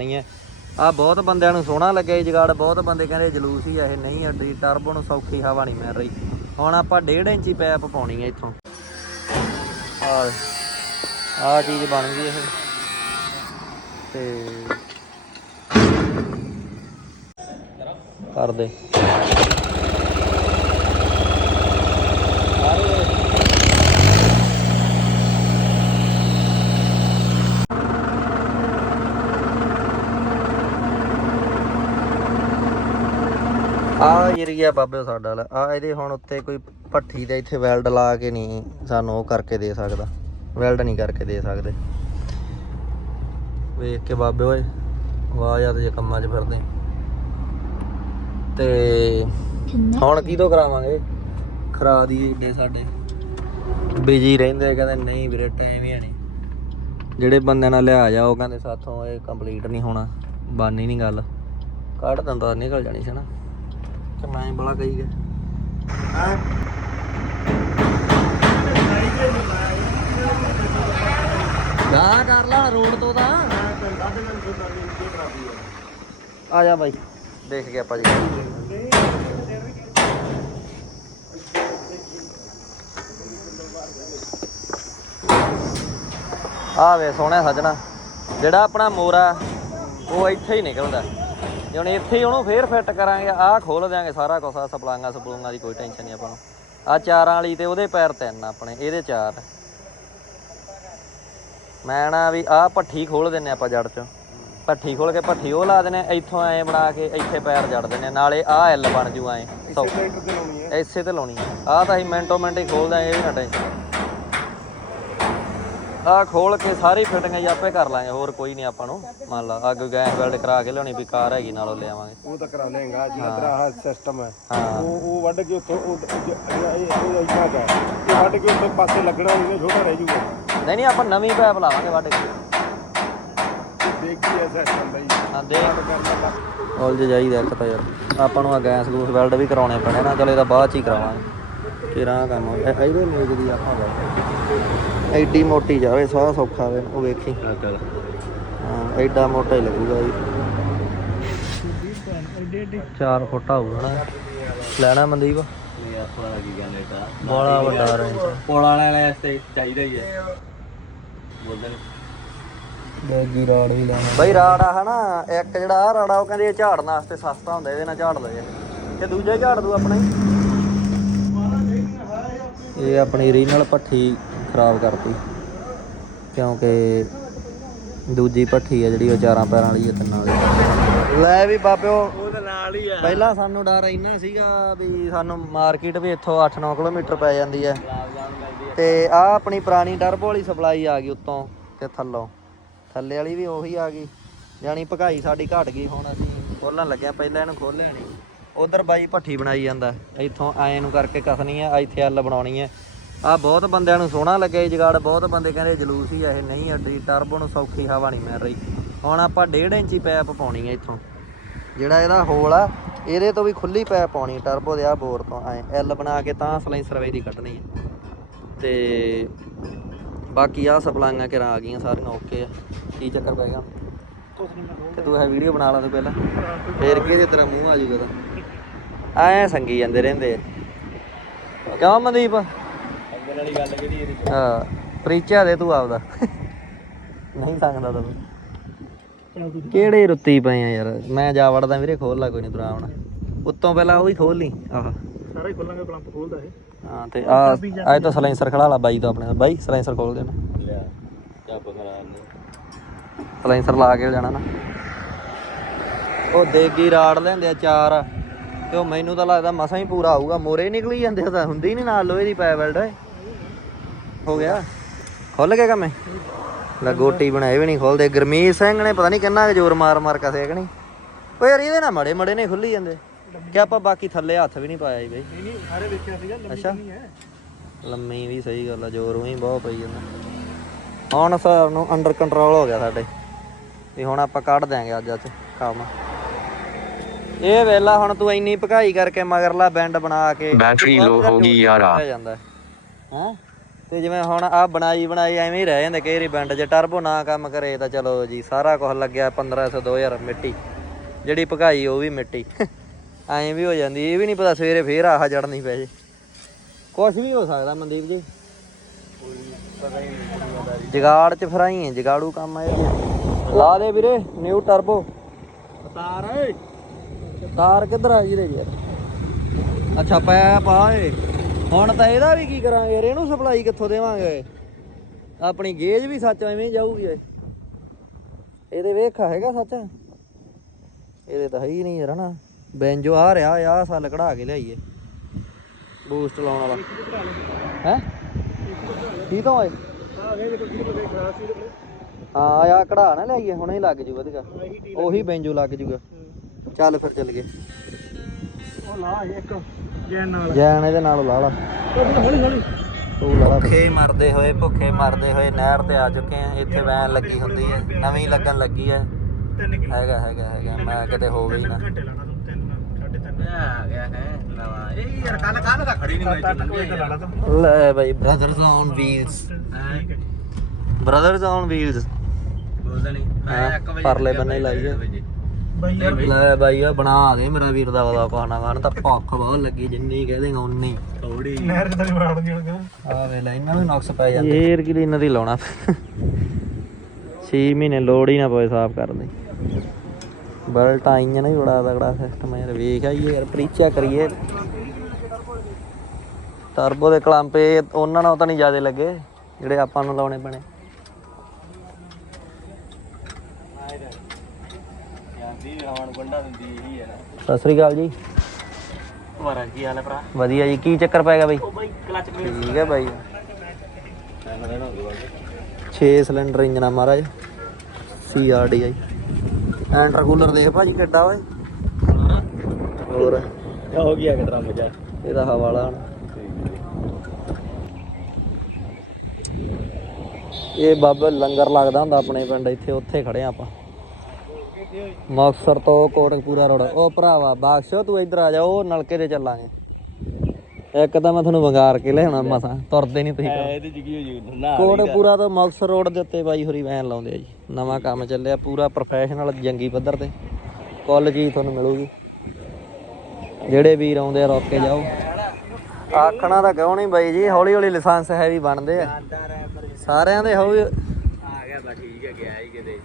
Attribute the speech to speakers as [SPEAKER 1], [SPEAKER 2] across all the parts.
[SPEAKER 1] ਨਹੀਂ ਹੈ। ਆ ਬਹੁਤ ਬੰਦਿਆਂ ਨੂੰ ਸੋਹਣਾ ਲੱਗਿਆ ਇਹ ਜਗਾੜ, ਬਹੁਤ ਬੰਦੇ ਕਹਿੰਦੇ ਜਲੂਸ ਹੀ ਆ ਇਹ। ਨਹੀਂ ਅੱਡੀ, ਟਰਬੋ ਨੂੰ ਸੌਖੀ ਹਵਾ ਨਹੀਂ ਮਿਲ ਰਹੀ। ਹੁਣ ਆਪਾਂ 1.5 ਇੰਚੀ ਪੈਪ ਪਾਉਣੀ ਹੈ ਇੱਥੋਂ। ਆ ਆ ਚੀਜ਼ ਬਣ ਗਈ ਇਹ। ਤੇ ਕਰ ਦੇ ਆ ਏਰੀਆ ਬਾਬੇ ਸਾਡਾ ਆ ਇਹਦੇ ਹੁਣ ਉੱਤੇ ਕੋਈ ਭੱਠੀ ਦੇ ਇੱਥੇ ਵੈਲਡ ਲਾ ਕੇ ਨਹੀਂ ਸਾਨੂੰ ਉਹ ਕਰਕੇ ਦੇ ਸਕਦਾ। ਵੈਲਡ ਨਹੀਂ ਕਰਕੇ ਦੇ ਸਕਦੇ। ਵੇਖ ਕੇ ਬਾਬੇ ਓਏ ਵਾਹ ਯਾਰ ਜੇ ਕੰਮਾਂ 'ਚ ਫਿਰਦੇ। ਤੇ ਹੁਣ ਕੀ? ਤੋਂ ਕਰਾਵਾਂਗੇ? ਖਰਾ ਦੀ ਏਡੇ ਸਾਡੇ। ਬਿਜ਼ੀ ਰਹਿੰਦੇ ਕਹਿੰਦੇ ਨਹੀਂ ਵੀਰੇ ਟਾਈਮ ਹੀ ਨਹੀਂ। ਜਿਹੜੇ ਬੰਦਿਆਂ ਨਾਲ ਲਿਆ ਜਾ ਉਹ ਕਹਿੰਦੇ ਸਾਥੋਂ ਇਹ ਕੰਪਲੀਟ ਨਹੀਂ ਹੋਣਾ। ਬਾਨੀ ਨਹੀਂ ਗੱਲ। ਕੱਢ ਦਿੰਦਾ ਨਿਕਲ ਜਾਣੀ ਸੀ ਨਾ। ਮੈਂ ਹੀ ਬੜਾ ਕਹੀ ਗਿਆ। ਗਾ ਕਰ ਲਾ ਰੋਡ ਤੋਂ ਤਾਂ। ਆ ਜਾ ਬਾਈ। ਦੇਖ ਕੇ ਆਪਾਂ ਜੀ। ਆ ਵੇ ਸੋਹਣਾ ਸੱਜਣਾ। ਜਿਹੜਾ ਆਪਣਾ ਮੋਰਾ ਉਹ ਇੱਥੇ ਹੀ ਨਿਕਲਦਾ। ਜੇ ਹੁਣ ਇੱਥੇ ਉਹਨੂੰ ਫੇਰ ਫਿੱਟ ਕਰਾਂਗੇ ਆਹ ਖੋਲ ਦਿਆਂਗੇ ਸਾਰਾ ਕੁਝ ਆ ਸਪਲਾਂਗਾ ਸਪਲੂੰਗਾ ਦੀ ਕੋਈ ਟੈਨਸ਼ਨ ਨਹੀਂ ਆਪਾਂ ਨੂੰ। ਆ ਚਾਰਾਂ ਵਾਲੀ ਤੇ ਉਹਦੇ ਪੈਰ ਤਿੰਨ ਆਪਣੇ ਇਹਦੇ ਚਾਰ। ਮੈਂ ਨਾ ਵੀ ਆਹ ਭੱਠੀ ਖੋਲ ਦਿੰਨੇ ਆਪਾਂ ਜੜ ਚ। ਭੱਠੀ ਖੋਲ ਕੇ ਭੱਠੀ ਉਹ ਲਾ ਦਿੰਨੇ ਇੱਥੋਂ ਐ ਬਣਾ ਕੇ ਇੱਥੇ ਪੈਰ ਜੜ ਦਿੰਨੇ ਨਾਲੇ ਆਹ ਐਲ ਬਣ ਜੂ ਐ ਇਸੇ ਤੇ ਲਾਉਣੀ ਆ ਆਹ ਤਾਂ ਅਸੀਂ ਮਿੰਟੋ ਮਿੰਟ ਹੀ ਖੋਲ ਦਾਂਗੇ ਇਹ ਵੀ ਨਾ ਟੈਨਸ਼ਨ। ਆ ਖੋਲ ਕੇ ਸਾਰੀ ਫਿਟਿੰਗ ਜੀ ਆਪੇ ਕਰ ਲਾਂਗੇ ਹੋਰ ਕੋਈ ਨਹੀਂ ਆਪਾਂ ਨੂੰ। ਮੰਨ ਲਾ ਅੱਗ ਗੈਸ ਵੈਲਡ ਕਰਾ ਕੇ ਲਿਆਉਣੀ ਵੀ ਕਾਰ ਹੈਗੀ ਨਾਲੋਂ ਲਿਆਵਾਂਗੇ।
[SPEAKER 2] ਉਹ ਤਾਂ ਕਰਾ ਲੇਗਾ ਜਿਹੜਾ ਤੇਰਾ ਆਹ ਸਿਸਟਮ ਹੈ।
[SPEAKER 1] ਹਾਂ।
[SPEAKER 2] ਉਹ ਉਹ ਵੱਢ ਕੇ ਉੱਥੋਂ ਉਹ ਜ- ਇਹ ਇਹ ਇੰਨਾ ਕੁ ਹੈ। ਇਹ ਵੱਢ ਕੇ ਉੱਥੇ ਪਾਸੇ ਲੱਗਣਾ ਨਹੀਂ ਛੋਟਾ ਰਹਿ ਜੂਗਾ।
[SPEAKER 1] ਨਹੀਂ ਨਹੀਂ ਆਪਾਂ ਨਵੀਂ ਪੈਪ ਲਾਵਾਂਗੇ ਵੱਢ ਕੇ।
[SPEAKER 2] ਦੇਖ ਹੈ ਸਿਸਟਮ ਬਈ।
[SPEAKER 1] ਹਾਂ ਦੇ ਉਲਝ ਜਾਈਦਾ ਇੱਕ ਤਾਂ ਯਾਰ ਆਪਾਂ ਨੂੰ ਆ ਗੈਸ ਗੂਸ ਵੈਲਡ ਵੀ ਕਰਾਉਣੇ ਪੈਣੇ ਨਾ ਚਲੇ ਤਾਂ ਬਾਅਦ ਚ ਹੀ ਕਰਾਵਾਂਗੇ। ਆਹ ਕੰਮ ਇਹ- ਇਹਦੇ ਮੇਜ ਦੀ ਆਪਾਂ ਗੱਲ। ਐਡੀ ਮੋਟੀ ਜਾਵੇ ਸਾਹ ਸੌਖਾ ਵੇ ਉਹ ਵੇਖੀ। ਹਾਂ ਐਡਾ ਮੋਟਾ ਹੀ ਲੱਗੂਗਾ ਜੀ। 4 ਫੁੱਟ ਹੋਊਗਾ ਲੈਣਾ ਮਨਦੀਪ?
[SPEAKER 3] ਨਹੀਂ ਆਪਣਾ ਕੀ ਕਹਿੰਦੇ ਤਾਂ
[SPEAKER 1] ਬੜਾ ਵੱਡਾ ਰੇਂਜ
[SPEAKER 3] ਪੋਲਾ ਵਾਲੇ ਵਾਸਤੇ ਚਾਹੀਦਾ ਹੀ ਹੈ। ਬੋਲਦੇ ਨੇ।
[SPEAKER 1] ਬੈਗੀ ਰਾੜ ਵੀ ਲੈਣਾ। ਬਈ ਰਾੜ ਆ ਹਨਾ ਇੱਕ ਜਿਹੜਾ ਆ ਰਾੜਾ ਉਹ ਕਹਿੰਦੇ ਇਹ ਝਾੜਨ ਵਾਸਤੇ ਸਸਤਾ ਹੁੰਦਾ ਇਹਦੇ ਨਾਲ ਝਾੜ ਲਏ। ਤੇ ਦੂਜਾ ਝਾੜ ਦੂ ਆਪਣਾ। ਹੀ ਇਹ ਆਪਣੀ ਰੀਨਲ ਪੱਠੀ ਖਰਾਬ ਕਰਤੀ। ਕਿਉਂਕਿ ਦੂਜੀ ਪੱਠੀ ਆ ਜਿਹੜੀ ਉਹ ਚਾਰਾਂ ਪੈਰਾਂ ਵਾਲੀ ਆ ਤਿੰਨਾਂ ਵਾਲੀ। ਲੈ ਵੀ ਬਾਬਿਓ
[SPEAKER 2] ਉਹਦੇ ਨਾਲ ਹੀ ਆ।
[SPEAKER 1] ਪਹਿਲਾਂ ਸਾਨੂੰ ਡਰ ਇੰਨਾ ਸੀਗਾ ਵੀ ਸਾਨੂੰ ਮਾਰਕੀਟ ਵੀ ਇੱਥੋਂ 8-9 ਕਿਲੋਮੀਟਰ ਪੈ ਜਾਂਦੀ ਹੈ ਤੇ ਆ ਆਪਣੀ ਪੁਰਾਣੀ ਟਰਬੋ ਵਾਲੀ ਸਪਲਾਈ ਆ ਗਈ ਉੱਤੋਂ ਤੇ ਥੱਲੋਂ। ਥੱਲੇ ਵਾਲੀ ਵੀ ਉਹੀ ਆ ਗਈ। ਜਾਣੀ ਭਕਾਈ ਸਾਡੀ ਘਟ ਗਈ ਹੁਣ ਅਸੀਂ ਖੋਲਣ ਲੱਗਿਆ ਪਹਿਲਾਂ ਇਹਨੂੰ ਖੋਲਿਆ ਨਹੀਂ ਉਧਰ ਬਾਈ ਭੱਠੀ ਬਣਾਈ ਜਾਂਦਾ। ਇੱਥੋਂ ਐਂ ਨੂੰ ਕਰਕੇ ਕਸਣੀ ਆ ਇੱਥੇ ਅੱਲ ਬਣਾਉਣੀ ਹੈ ਆ ਬਹੁਤ ਬੰਦਿਆਂ ਨੂੰ ਸੋਹਣਾ ਲੱਗਿਆ ਇਹ ਜਗਾੜ ਬਹੁਤ ਬੰਦੇ ਕਹਿੰਦੇ ਜਲੂਸ ਹੀ ਆ ਇਹ ਨਹੀਂ ਅੱਡੀ ਟਰਬੋ ਨੂੰ ਸੌਖੀ ਹਵਾ ਨਹੀਂ ਮਿਲ ਰਹੀ। ਹੁਣ ਆਪਾਂ 1.5 ਇੰਚੀ ਪੈਪ ਪਾਉਣੀ ਹੈ ਇੱਥੋਂ। ਜਿਹੜਾ ਇਹਦਾ ਹੋਲ ਆ ਇਹਦੇ ਤੋਂ ਵੀ ਖੁੱਲੀ ਪੈਪ ਪਾਉਣੀ ਟਰਬੋ ਦੇ ਆ ਬੋਰ ਤੋਂ ਐ ਐਲ ਬਣਾ ਕੇ ਤਾਂ ਸਲਾਈਸਰ ਵੇ ਦੀ ਕੱਢਣੀ ਹੈ ਤੇ ਬਾਕੀ ਆ ਸਪਲਾਈਆਂ ਕਿਰਾਂ ਆ ਗਈਆਂ ਸਾਰੀਆਂ ਓਕੇ ਆ। ਕੀ ਚੱਕਰ ਪੈ ਗਿਆ? ਕਿ ਤੂੰ ਇਹ ਵੀਡੀਓ ਬਣਾ ਲਾ ਤੂੰ ਪਹਿਲਾਂ। ਫੇਰ ਕਿਹਦੇ ਤੇਰਾ ਮੂੰਹ ਆ ਜੂਗਾ ਤਾਂ। ਐ ਸੰਗੀ ਜਾਂਦੇ ਰਹਿੰਦੇ ਕਿਉਂ ਮਨਦੀਪ?
[SPEAKER 3] ਅੰਦਰ ਵਾਲੀ ਗੱਲ ਕਿਹੜੀ ਇਹਦੀ?
[SPEAKER 1] ਹਾਂ ਪ੍ਰੀਚਾ ਦੇ ਤੂੰ ਆਪਦਾ। ਨਹੀਂ ਸੰਗਦਾ ਤੂੰ ਕਿਹੜੇ ਰੁੱਤੀ ਪਏ ਆ ਯਾਰ? ਮੈਂ ਜਾ ਵੜਦਾ ਵੀਰੇ ਖੋਲ ਲਾ ਕੋਈ ਨਹੀਂ ਤੂੰ ਆਉਣਾ ਉੱਤੋਂ ਪਹਿਲਾਂ ਉਹ ਹੀ ਖੋਲ ਲਈ ਆਹ।
[SPEAKER 2] ਸਾਰਾ ਹੀ ਖੋਲਾਂਗੇ ਪਲੰਪ ਖੋਲਦਾ ਇਹ।
[SPEAKER 1] ਹਾਂ ਤੇ ਆ ਅੱਜ ਤਾਂ ਸਲਾਈਸਰ ਖੜਾ ਲਾ ਬਾਈ ਤੋਂ ਆਪਣੇ ਬਾਈ ਸਲਾਈਸਰ ਖੋਲ ਦੇਣਾ
[SPEAKER 3] ਲਿਆ ਚੱਪ ਕਰਾ ਲੈ
[SPEAKER 1] ਸਲਾਈਸਰ ਲਾ ਕੇ ਜਾਣਾ ਨਾ। ਉਹ ਦੇਗੀ ਰਾੜ ਲੈਂਦੇ ਆ ਚਾਰ। ਤੇ ਉਹ ਮੈਨੂੰ ਤਾਂ ਲੱਗਦਾ ਮਸਾਂ ਹੀ ਪੂਰਾ ਆਊਗਾ। ਮੋਰੇ ਨਿਕਲੀ ਜਾਂਦੇ ਤਾਂ ਹੁੰਦੀ ਨਹੀਂ ਨਾਲ ਲੋਹੇ ਦੀ ਪੈ ਵੈਲਡ ਓਏ ਹੋ ਗਿਆ। ਖੁੱਲ ਗਿਆ ਕੰਮ ਲੈ ਗੋਟੀ ਬਣਾਏ ਵੀ ਨਹੀਂ ਖੋਲਦੇ ਗਰਮੀਤ ਸਿੰਘ ਨੇ ਪਤਾ ਨਹੀਂ ਕਿੰਨਾ ਕੁ ਜ਼ੋਰ ਮਾਰ ਮਾਰ ਕਸੇ ਕਿ ਨਹੀਂ। ਓਏ ਯਾਰ ਇਹਦੇ ਨਾਲ ਮੜੇ ਮੜੇ ਨੇ ਖੁੱਲੀ ਜਾਂਦੇ। ਕਿ ਆਪਾਂ ਬਾਕੀ ਥੱਲੇ ਹੱਥ ਵੀ ਨਹੀਂ ਪਾਇਆ ਜੀ ਬਈ।
[SPEAKER 2] ਨਹੀਂ ਨਹੀਂ ਸਾਰੇ ਵੇਖਿਆ ਸੀਗਾ ਲੰਮੀ ਨਹੀਂ ਹੈ।
[SPEAKER 1] ਲੰਮੀ ਵੀ ਸਹੀ ਗੱਲ ਆ ਜ਼ੋਰ ਵੀ ਬਹੁਤ ਪਈ ਜਾਂਦਾ। ਹੁਣ ਸਰ ਨੂੰ ਅੰਡਰ ਕੰਟਰੋਲ ਹੋ ਗਿਆ ਸਾਡੇ। ਵੀ ਹੁਣ ਆਪਾਂ ਕੱਢ ਦਿਆਂਗੇ ਅੱਜ ਅੱਜ ਕੰਮ। ਇਹ ਵੇਲਾ ਹੁਣ ਤੂੰ ਇੰਨੀ ਭਕਾਈ ਕਰਕੇ ਮਗਰਲਾ ਬੈਂਡ ਬਣਾ ਕੇ
[SPEAKER 4] Battery low ਹੋ ਗਈ ਯਾਰਾ।
[SPEAKER 1] ਹੈ? ਤੇ ਜਿਵੇਂ ਹੁਣ ਆ ਬਣਾਈ ਬਣਾਈ ਐਵੇਂ ਹੀ ਰਹਿ ਜਾਂਦੇ ਕਈ ਵਾਰੀ ਬੈਂਡ ਜੇ ਟਰਬੋ ਨਾ ਕੰਮ ਕਰੇ ਤਾਂ ਚਲੋ ਜੀ ਸਾਰਾ ਕੁਝ ਲੱਗਿਆ 1500 2000 ਮਿੱਟੀ। ਜਿਹੜੀ ਭਗਾਈ ਉਹ ਵੀ ਮਿੱਟੀ। ਐਂ ਵੀ ਹੋ ਜਾਂਦੀ ਇਹ ਵੀ ਨਹੀਂ ਪਤਾ ਸਵੇਰੇ ਫੇਰ ਆਹ ਜੜਨੀ ਪੈ ਜੇ। ਕੁਝ ਵੀ ਹੋ ਸਕਦਾ ਮਨਦੀਪ ਜੀ। ਜਗਾੜ ਚ ਫਰਾਈ ਹੈ ਜਗਾੜੂ ਕੰਮ ਆ ਇਹ ਲਾ ਦੇ ਵੀਰੇ ਨਿਊ ਟਰਬੋ
[SPEAKER 3] ਤਾਰ ਓਏ।
[SPEAKER 1] ਤਾਰ ਕਿੱਧਰ ਆ ਜੀ ਰੇ ਯਾਰ? ਅੱਛਾ ਪੈਪ ਆ ਏ ਹੁਣ ਤਾਂ ਇਹਦਾ ਵੀ ਕੀ ਕਰਾਂਗੇ? ਯਾਰ ਇਹਨੂੰ ਸਪਲਾਈ ਕਿੱਥੋਂ ਦੇਵਾਂਗੇ? ਆਪਣੀ ਗੇਜ ਵੀ ਸੱਚ ਐਵੇਂ ਜਾਊਗੀ ਏ ਇਹਦੇ ਵੇਖਾ, ਹੈਗਾ ਸੱਚ? ਇਹਦੇ ਤਾਂ ਹੈ ਹੀ ਨਹੀਂ ਯਾਰ ਹਨਾ। ਬੈਂਜੋ ਆ ਰਿਹਾ ਆ ਸਾਲ ਕਢਾ ਕੇ ਲਿਆਈਏ। ਬੂਸਟ ਲਾਉਣ ਵਾਲਾ। ਹੈ? ਕੀ ਤੋਂ ਆਏ ਹਾਂ ਆ ਕਢਾ ਨਾ ਲਿਆਈਏ, ਹੁਣੇ ਹੀ ਲੱਗ ਜੂ ਵਧੀਆ। ਉਹੀ ਬੈਂਜੋ ਲੱਗ ਜੂਗਾ। ਚੱਲ ਫਿਰ ਚੱਲ ਗਏ
[SPEAKER 2] ਉਹ ਲਾ ਇੱਕ। ਜੈਨ ਨਾਲ।
[SPEAKER 1] ਜੈਨ ਇਹਦੇ ਨਾਲ ਲਾ ਲਾ
[SPEAKER 2] ਹੌਲੀ ਹੌਲੀ
[SPEAKER 1] ਤੂੰ ਲਾ ਲਾ ਭੁੱਖੇ ਮਰਦੇ ਹੋਏ ਭੁੱਖੇ ਮਰਦੇ ਹੋਏ ਨਹਿਰ ਤੇ ਆ ਚੁੱਕੇ ਆ। ਇੱਥੇ ਵੈਨ ਲੱਗੀ ਹੁੰਦੀ ਹੈ ਨਵੀਂ ਲੱਗਣ ਲੱਗੀ ਹੈ
[SPEAKER 2] ਤਿੰਨ ਕਿਲੋ।
[SPEAKER 1] ਹੈਗਾ ਹੈਗਾ ਹੈਗਾ। ਮੈਂ ਕਿਤੇ ਹੋ ਗਈ ਨਾ।
[SPEAKER 2] ਘੰਟੇ ਲਾਣਾ ਤੂੰ ਤਿੰਨ ਸਾਢੇ ਤਿੰਨ
[SPEAKER 3] ਆ ਗਿਆ ਹੈ ਨਵਾਂ। ਇਹ ਯਾਰ ਕੱਲ ਕੱਲ ਤਾਂ ਖੜੀ ਨਹੀਂ ਮੈਂ
[SPEAKER 2] ਸੱਤ ਅੱਠ ਵਜੇ ਦਾ ਲਾ ਲਾ ਤੂੰ
[SPEAKER 1] ਲੈ ਬਾਈ brothers on wheels brothers on wheels
[SPEAKER 3] ਬੋਲਦਾ ਨਹੀਂ
[SPEAKER 1] ਹਾਂ,
[SPEAKER 3] 1 ਵਜੇ
[SPEAKER 1] ਪਰਲੇ ਬੰਨੇ ਹੀ ਲਾਈ ਹੈ।
[SPEAKER 2] ਬਾਈ ਯਾਰ
[SPEAKER 1] ਲੈ ਬਾਈ ਆ ਬਣਾ ਦੇ ਮੇਰਾ ਵੀਰ ਦਾ ਵਾਦਾ ਪਾਣਾ ਵਨ ਤਾਂ ਭੁੱਖ ਬਹੁਤ ਲੱਗੀ ਜਿੰਨੀ ਕਹਿ ਦੇਗਾ ਉਨੀ
[SPEAKER 3] ਥੋੜੀ
[SPEAKER 2] ਨਹਿਰ ਚ ਤਾਂ ਨਹੀਂ ਵੜਾਉਣੀ ਹੁਣ
[SPEAKER 1] ਆ ਵੇ ਲੈ ਇਹਨਾਂ ਨੂੰ ਨੁਕਸ ਪੈ ਜਾਂਦੇ। ਏਅਰ ਕਲੀਨਰ ਹੀ ਲਾਉਣਾ? 6 ਮਹੀਨੇ ਲੋੜ ਹੀ ਨਾ ਪਵੇ ਸਾਫ਼ ਕਰਨ ਦੀ। ਬਲਟ ਆਈਆਂ ਨੇ ਵੀ ਬੜਾ ਤਗੜਾ ਸਿਸਟਮ ਯਾਰ ਵੇਖ ਆਈਏ ਯਾਰ ਪ੍ਰੀਚਾ ਕਰੀਏ। ਟਰਬੋ ਦੇ ਕਲੰਪੇ ਉਹਨਾਂ ਨਾਲ ਤਾਂ ਨਹੀਂ ਜ਼ਿਆਦੇ ਲੱਗੇ ਜਿਹੜੇ ਆਪਾਂ ਨੂੰ ਲਾਉਣੇ ਪੈਣੇ।
[SPEAKER 3] ਜਾਂਦੀ ਹਵਨ ਗੁੰਡਾ ਦਿੰਦੀ ਇਹੀ ਹੈ ਨਾ
[SPEAKER 1] ਸਤਿ ਸ੍ਰੀ ਅਕਾਲ ਜੀ।
[SPEAKER 3] ਤੁਹਾਰਾ ਕੀ ਹਾਲ ਹੈ ਭਰਾ?
[SPEAKER 1] ਵਧੀਆ ਜੀ ਕੀ ਚੱਕਰ ਪੈ ਗਿਆ ਬਈ?
[SPEAKER 3] ਉਹ ਬਾਈ ਕਲਚ
[SPEAKER 1] ਠੀਕ ਹੈ ਬਾਈ।
[SPEAKER 3] ਟਾਈਮ ਰਹਿਣਾ ਹੋਊਗਾ
[SPEAKER 1] 6 ਸਿਲੰਡਰ ਇੰਜਨ ਆ ਮਹਾਰਾਜ ਸੀਆਰਡੀਆਈ ਐਂਟਰ ਕੂਲਰ ਦੇਖ ਭਾਜੀ ਕਿੱਡਾ ਓਏ। ਹੋਰ?
[SPEAKER 3] ਹੋ ਗਿਆ ਕਿ ਡਰਮ ਜਾ
[SPEAKER 1] ਇਹਦਾ ਹਵਾ ਵਾਲਾ ਹੁਣ। ਇਹ ਬਾਬਾ ਲੰਗਰ ਲੱਗਦਾ ਹੁੰਦਾ ਆਪਣੇ ਪਿੰਡ ਇੱਥੇ ਉੱਥੇ ਖੜੇ ਆਪਾਂ। ਮੁਕਤਸਰ ਤੋਂ ਕੋਟਕਪੂਰਾ ਰੋਡ। ਉਹ ਭਰਾਵਾ ਬਾਕਸੋ ਤੂੰ ਇੱਧਰ ਆ ਜਾ ਉਹ ਨਲਕੇ ਤੇ ਚੱਲਾਂਗੇ। ਇੱਕ ਤਾਂ ਮੈਂ ਤੁਹਾਨੂੰ ਵੰਗਾਰ ਕੇ ਲਿਆਉਣਾ ਮਸਾਂ ਤੁਰਦੇ ਨਹੀਂ ਤੁਸੀਂ
[SPEAKER 3] ਇਹਦੇ ਚ ਕੀ ਹੋ ਜੂ ਨਾ
[SPEAKER 1] ਕੋਟਕਪੂਰਾ ਤੋਂ ਮੁਕਤਸਰ ਰੋਡ ਦੇ ਉੱਤੇ ਬਾਈ ਹੋਰੀ ਵੈਨ ਲਾਉਂਦੇ ਆ ਜੀ। ਨਵਾਂ ਕੰਮ ਚੱਲਿਆ ਪੂਰਾ ਪ੍ਰੋਫੈਸ਼ਨਲ ਜੰਗੀ ਪੱਧਰ ਤੇ। ਕੁੱਲ ਚੀਜ਼ ਤੁਹਾਨੂੰ ਮਿਲੂਗੀ। ਜਿਹੜੇ ਵੀਰ ਆਉਂਦੇ ਆ ਰੋਕ ਕੇ ਜਾਓ। ਆਖਣਾ ਤਾਂ ਕਿਉਂ ਨਹੀਂ ਬਾਈ ਜੀ ਹੌਲੀ ਹੌਲੀ ਲਾਇਸੈਂਸ ਹੈਵੀ ਬਣਦੇ ਆ। ਸਾਰਿਆਂ ਦੇ ਹੌਲੀ
[SPEAKER 3] ਆ ਗਿਆ ਬਾ ਠੀਕ ਹੈ ਗਿਆ ਹੀ ਕਿਤੇ।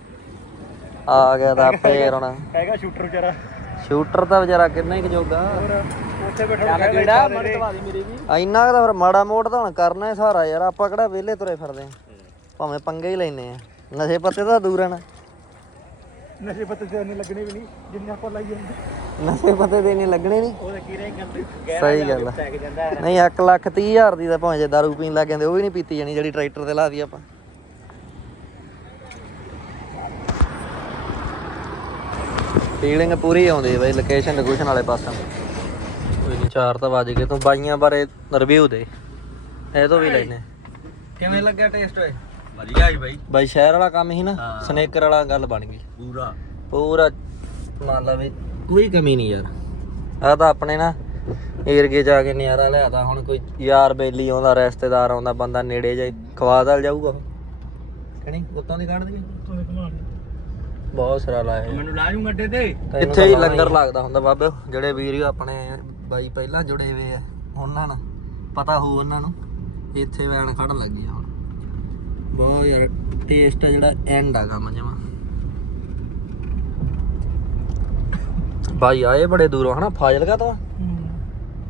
[SPEAKER 1] ਆ ਗਿਆ ਤਾਂ ਫੇਰ ਹੁਣ
[SPEAKER 2] ਹੈਗਾ ਸ਼ੂਟਰ ਵਿਚਾਰਾ।
[SPEAKER 1] ਸ਼ੂਟਰ ਤਾਂ ਵਿਚਾਰਾ ਕਿੰਨਾ ਹੀ ਕੁ ਜੋਗਾ।
[SPEAKER 2] ਉੱਥੇ ਬੈਠਾ
[SPEAKER 3] ਚੱਲ ਕਿਹੜਾ ਮਨ ਦਵਾ ਦੀ ਮੇਰੇ ਵੀ।
[SPEAKER 1] ਇੰਨਾ ਤਾਂ ਫਿਰ ਮਾੜਾ ਮੋੜ ਤਾਂ ਹੁਣ ਕਰਨਾ ਹੀ ਸਹਾਰਾ ਯਾਰ ਆਪਾਂ ਕਿਹੜਾ ਵਿਹਲੇ ਤੁਰੇ ਫਿਰਦੇ ਆ ਭਾਵੇਂ ਪੰਗੇ ਹੀ ਲੈਨੇ ਆ ਨਸ਼ੇ ਪੱਤੇ ਤਾਂ ਦੂਰ ਰਹਿਣਾ।
[SPEAKER 2] ਨਸ਼ੇ ਪੱਤੇ ਤੇ ਨਹੀਂ ਲੱਗਣੇ ਵੀ ਨਹੀਂ ਜਿੰਨੇ ਆਪਾਂ ਲਾਈ ਜਾਂਦੇ।
[SPEAKER 1] ਨਸ਼ੇ ਪੱਤੇ ਦੇ ਨਹੀਂ ਲੱਗਣੇ ਨਹੀਂ।
[SPEAKER 3] ਉਹ ਕੀ ਰਹੇ ਗੱਲ
[SPEAKER 1] ਸਹੀ ਗੱਲ ਨਹੀਂ 1 ਲੱਖ 30 ਹਜ਼ਾਰ ਦੀ ਤਾਂ ਭਾਵੇਂ ਜੇ ਦਾਰੂ ਪੀਣ ਲੱਗ ਜਾਂਦੇ ਉਹ ਵੀ ਨਹੀਂ ਪੀਤੀ ਜਾਣੀ ਜਿਹੜੀ ਟਰੈਕਟਰ ਤੇ ਲਾ ਦੀ ਆਪਾਂ। ਫੀਲਿੰਗ ਪੂਰੀ ਆਉਂਦੀ ਹੈ ਬਾਈ ਲੋਕੇਸ਼ਨ ਲੋਕੇਸ਼ਨ ਵਾਲੇ ਪਾਸੋਂ। ਕੋਈ ਨਹੀਂ ਚਾਰ ਤਾਂ ਵੱਜ ਗਏ ਤੂੰ ਬਾਈਆਂ ਬਾਰੇ ਰਿਵਿਊ ਦੇ। ਇਹ ਤੋਂ ਵੀ ਲੈਨੇ। ਕਿਵੇਂ ਲੱਗਿਆ ਟੇਸਟ ਓਏ?
[SPEAKER 3] ਵਧੀਆ ਹੀ ਬਾਈ।
[SPEAKER 1] ਬਾਈ ਸ਼ਹਿਰ ਵਾਲਾ ਕੰਮ ਹੀ ਨਾ। ਸਨੇਕਰ ਵਾਲਾ ਗੱਲ ਬਣ ਗਈ।
[SPEAKER 3] ਪੂਰਾ।
[SPEAKER 1] ਪੂਰਾ ਮੰਨ ਲਾ ਵੀ ਕੋਈ ਕਮੀ ਨਹੀਂ ਯਾਰ। ਆ ਤਾਂ ਆਪਣੇ ਨਾ ਏਰਗੇ ਜਾ ਕੇ ਨਿਆਰਾ ਲਿਆਤਾ ਹੁਣ ਕੋਈ ਯਾਰ ਬੇਲੀ ਆਉਂਦਾ ਰਿਸ਼ਤੇਦਾਰ ਆਉਂਦਾ ਬੰਦਾ ਨੇੜੇ ਜਾਈ ਖਵਾ ਦਲ ਜਾਊਗਾ ਕਹਣੀ ਉੱਤੋਂ ਦੀ ਕੱਢ ਦਈਏ।
[SPEAKER 2] ਤੋਂ ਘੁਮਾ ਦੇ
[SPEAKER 1] ਬਹੁਤ ਸਿਰਾ ਲਾਇਆ
[SPEAKER 3] ਮੈਨੂੰ ਲਾ ਜੂ ਅੱਡੇ ਤੇ।
[SPEAKER 1] ਇੱਥੇ ਹੀ ਲੰਗਰ ਲੱਗਦਾ ਹੁੰਦਾ ਬਾਬੇ ਜਿਹੜੇ ਵੀਰ ਆਪਣੇ ਬਾਈ ਪਹਿਲਾਂ ਜੁੜੇ ਹੋਏ ਆ ਉਹਨਾਂ ਨੂੰ ਪਤਾ ਹੋਊ ਉਹਨਾਂ ਨੂੰ ਇੱਥੇ ਵੈਨ ਖੜਨ ਲੱਗੀ ਆ ਹੁਣ। ਬਹੁਤ ਯਾਰ ਟੇਸਟ ਆ ਜਿਹੜਾ ਐਂਡ ਆ ਕੰਮ ਜਮਾ। ਬਾਈ ਆਏ ਬੜੇ ਦੂਰੋਂ ਹਨਾ? ਫਾਜ਼ਿਲਕਾ ਤੋਂ?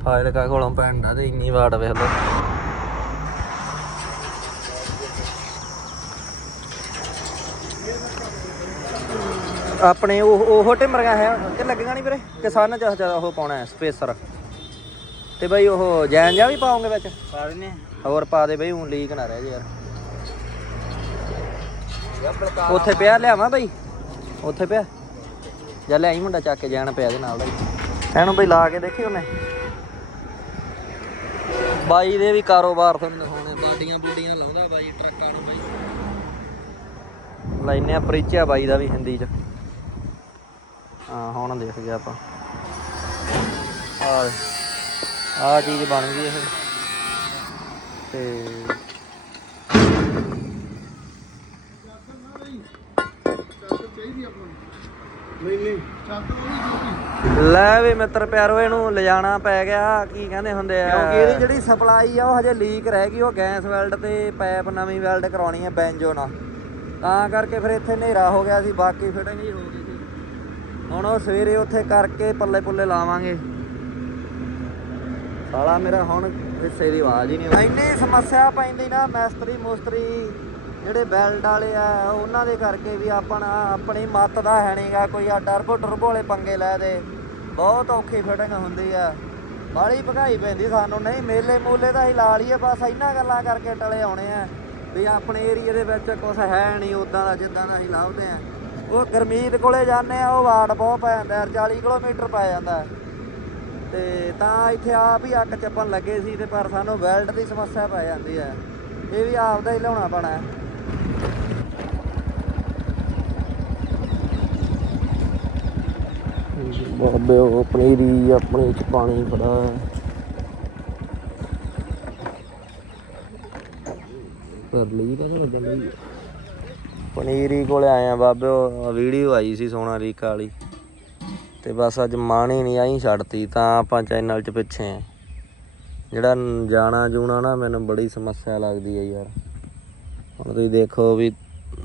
[SPEAKER 1] ਫਾਜ਼ਿਲਕਾ ਕੋਲੋਂ ਪਿੰਡ ਆ ਤੇ ਇੰਨੀ ਵਾਟ ਵੇਖ ਲਓ। ਆਪਣੇ ਉਹ ਉਹ ਟਿਮਰੀਆਂ ਹੈ ਕਿ ਲੱਗੀਆਂ ਨਹੀਂ ਵੀਰੇ ਕਿਸਾਨ ਚ ਜ਼ਿਆਦਾ ਉਹ ਪਾਉਣਾ ਹੈ ਸਪੇਸਰ। ਤੇ ਬਈ ਉਹ ਜੈਨ ਜਾ ਵੀ ਪਾਉਂਗੇ ਵਿੱਚ?
[SPEAKER 3] ਪਾ ਦਿੰਨੇ
[SPEAKER 1] ਹੋਰ ਪਾ ਦੇ ਬਈ ਹੁਣ ਲੀਕ ਨਾ ਰਹਿ ਜੇ ਯਾਰ। ਉੱਥੇ ਪਿਆ ਲਿਆਵਾਂ ਬਈ? ਉੱਥੇ ਪਿਆ? ਜਾ ਲੈ ਆਈ ਮੁੰਡਾ ਚੱਕ ਕੇ ਜਾਣ ਪਿਆ ਦੇ ਨਾਲ ਦਾ। ਇਹਨੂੰ ਬਈ ਲਾ ਕੇ ਦੇਖੀ ਉਹਨੇ। ਬਾਈ ਦੇ ਵੀ ਕਾਰੋਬਾਰ ਤੁਹਾਨੂੰ ਦਿਖਾਉਣੇ ਬਾਡੀਆਂ ਬੂਡੀਆਂ ਲਾਉਂਦਾ ਬਾਈ ਟਰੱਕਾਂ ਨੂੰ ਬਾਈ। ਲੈਨੇ ਆ ਪਰਿਚਿਆ ਬਾਈ ਦਾ ਵੀ ਹਿੰਦੀ ਚ। ਹਾਂ, ਹੁਣ ਦੇਖ ਗਿਆ ਆਪਾਂ। ਆਹ ਆ ਚੀਜ਼ ਬਣ ਗਈ ਇਹ। ਤੇ ਲੈ ਵੀ ਮਿੱਤਰ ਪਿਆਰੋ, ਇਹਨੂੰ ਲਿਜਾਣਾ ਪੈ ਗਿਆ। ਕੀ ਕਹਿੰਦੇ ਹੁੰਦੇ ਆ? ਕਿਉਂਕਿ ਇਹਦੀ ਜਿਹੜੀ ਸਪਲਾਈ ਆ, ਉਹ ਹਜੇ ਲੀਕ ਰਹਿ ਗਈ। ਉਹ ਗੈਸ ਵੈਲਡ ਤੇ ਪਾਈਪ ਨਵੀਂ ਵੈਲਡ ਕਰਾਉਣੀ ਹੈ ਬੈਂਜੋ ਨਾਲ। ਤਾਂ ਕਰਕੇ ਫਿਰ ਇੱਥੇ ਹਨੇਰਾ ਹੋ ਗਿਆ ਸੀ, ਬਾਕੀ ਫਿਟਿੰਗ ਹੀ ਹੋ ਗਈ। ਹੁਣ ਉਹ ਸਵੇਰੇ ਉੱਥੇ ਕਰਕੇ ਪੱਲੇ ਪੁੱਲੇ ਲਾਵਾਂਗੇ। ਸਾਲਾ ਮੇਰਾ ਹੁਣ ਹਿੱਸੇ ਦੀ ਆਵਾਜ਼ ਹੀ ਨਹੀਂ ਇੰਨੀ ਸਮੱਸਿਆ ਪੈਂਦੀ ਨਾ ਮੈਸਤਰੀ ਮੁਸਤਰੀ, ਜਿਹੜੇ ਬੈਲਟ ਵਾਲੇ ਆ, ਉਹਨਾਂ ਦੇ ਕਰਕੇ ਵੀ ਆਪਣਾ, ਆਪਣੀ ਮੱਤ ਦਾ ਹੈ ਨਹੀਂਗਾ ਕੋਈ, ਆ ਟਰਬੋ ਟਰਬੋ ਵਾਲੇ ਪੰਗੇ ਲੈ ਦੇ। ਬਹੁਤ ਔਖੀ ਫਿਟਿੰਗ ਹੁੰਦੀ ਆ। ਬਾਹਲੀ ਭਗਾਈ ਪੈਂਦੀ ਸਾਨੂੰ। ਨਹੀਂ, ਮੇਲੇ ਮੂਲੇ ਦਾ ਹੀ ਲਾ ਲਈਏ, ਬਸ ਇਹਨਾਂ ਗੱਲਾਂ ਕਰਕੇ ਟਲੇ ਆਉਣੇ ਆ। ਵੀ ਆਪਣੇ ਏਰੀਏ ਦੇ ਵਿੱਚ ਕੁਝ ਹੈ ਨਹੀਂ ਉਦਾਂ ਦਾ ਜਿੱਦਾਂ ਦਾ ਅਸੀਂ ਲਾਉਂਦੇ ਆ। ਉਹ ਗਰਮੀਤ ਕੋਲੇ ਜਾਂਦੇ ਆ, ਉਹ ਵਾਟ ਬਹੁਤ ਪੈ ਜਾਂਦਾ ਯਾਰ 40 ਕਿਲੋਮੀਟਰ ਪੈ ਜਾਂਦਾ। ਤੇ ਤਾਂ ਇੱਥੇ ਆਪ ਹੀ ਅੱਗ ਚੱਪਣ ਲੱਗੇ ਸੀ ਤੇ ਪਰ ਸਾਨੂੰ ਵੈਲਡ ਦੀ ਸਮੱਸਿਆ ਪੈ ਜਾਂਦੀ ਹੈ ਇਹ ਵੀ ਆਪ ਦਾ ਹੀ ਲਿਆਉਣਾ ਪੈਣਾ। ਬਾਬੇ, ਉਹ ਪਨੀਰੀ ਆਪਣੇ ਚ ਪਾਣੀ ਫੜਾ ਕਰ ਲਈ ਤਾਂ ਕਰ ਲਈ। ਪਨੀਰੀ ਕੋਲੇ ਆਏ ਆ ਬਾਬੇ ਵੀਡੀਓ ਆਈ ਸੀ ਸੋਨਾਲੀਕਾ ਵਾਲੀ। ਤੇ ਬਸ ਅੱਜ ਮਾਣੀ ਨਹੀਂ ਆਈ ਛੱਡਤੀ, ਤਾਂ ਆਪਾਂ ਚੈਨਲ 'ਚ ਪਿੱਛੇ ਆ। ਜਿਹੜਾ ਜਾਣਾ ਜੂਣਾ ਨਾ, ਮੈਨੂੰ ਬੜੀ ਸਮੱਸਿਆ ਲੱਗਦੀ ਹੈ ਯਾਰ। ਹੁਣ ਤੁਸੀਂ ਦੇਖੋ ਵੀ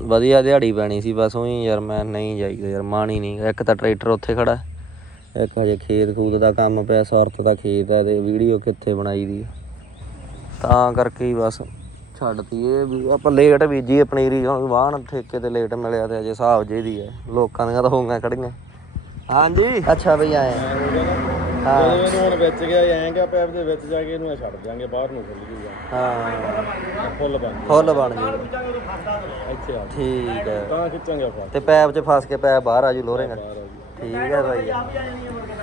[SPEAKER 1] ਵਧੀਆ ਦਿਹਾੜੀ ਪੈਣੀ ਸੀ, ਬਸ ਉਹੀ ਯਾਰ ਮੈਂ ਨਹੀਂ ਜਾਈਦਾ ਯਾਰ, ਮਾਣ ਹੀ ਨਹੀਂ। ਇੱਕ ਤਾਂ ਟਰੈਕਟਰ ਉੱਥੇ ਖੜਾ, ਇੱਕ ਹਜੇ ਖੇਤ ਖੂਤ ਦਾ ਕੰਮ ਪਿਆ, ਸੁਰਤ ਦਾ ਖੇਤ ਆ, ਤੇ ਵੀਡੀਓ ਕਿੱਥੇ ਬਣਾਈ ਦੀ ਤਾਂ ਕਰਕੇ ਹੀ ਬਸ ਛੱਡਤੀ ਇਹ ਵੀ ਆਪਾਂ ਲੇਟ ਬੀਜੀ ਆ ਪਨੀਰੀ ਹੁਣ ਵਾਹਣ ਠੇਕੇ ਤੇ ਲੇਟ ਮਿਲਿਆ ਤੇ ਅਜੇ ਹਿਸਾਬ ਜੇ ਦੀ ਹੈ। ਲੋਕਾਂ ਦੀਆਂ ਤਾਂ ਹੋਈਆਂ ਖੜੀਆਂ ਹਾਂਜੀ। ਅੱਛਾ ਬਈ ਆਏ। ਹਾਂ।
[SPEAKER 2] ਜਦੋਂ ਇਹਨੂੰ ਹੁਣ ਵਿੱਚ ਗਿਆ ਆਏਗਾ ਪੈਪ ਦੇ ਵਿੱਚ ਜਾ ਕੇ ਇਹਨੂੰ ਛੱਡ ਦਿਆਂਗੇ ਬਾਹਰ ਨੂੰ ਖੁੱਲ ਜੂਗਾ
[SPEAKER 1] ਹਾਂ।
[SPEAKER 2] ਫੁੱਲ ਬਣ
[SPEAKER 1] ਫੁੱਲ ਬਣ ਜੀ
[SPEAKER 2] ਇੱਥੇ ਆ।
[SPEAKER 1] ਠੀਕ ਹੈ।
[SPEAKER 2] ਤਾਂ ਖਿੱਚਾਂਗੇ ਆਪਾਂ।
[SPEAKER 1] ਤੇ ਪੈਪ 'ਚ ਫਸ ਕੇ ਪੈਪ ਬਾਹਰ ਆ ਜੂ ਲੋਰੇਗਾ ਠੀਕ ਹੈ ਭਾਈ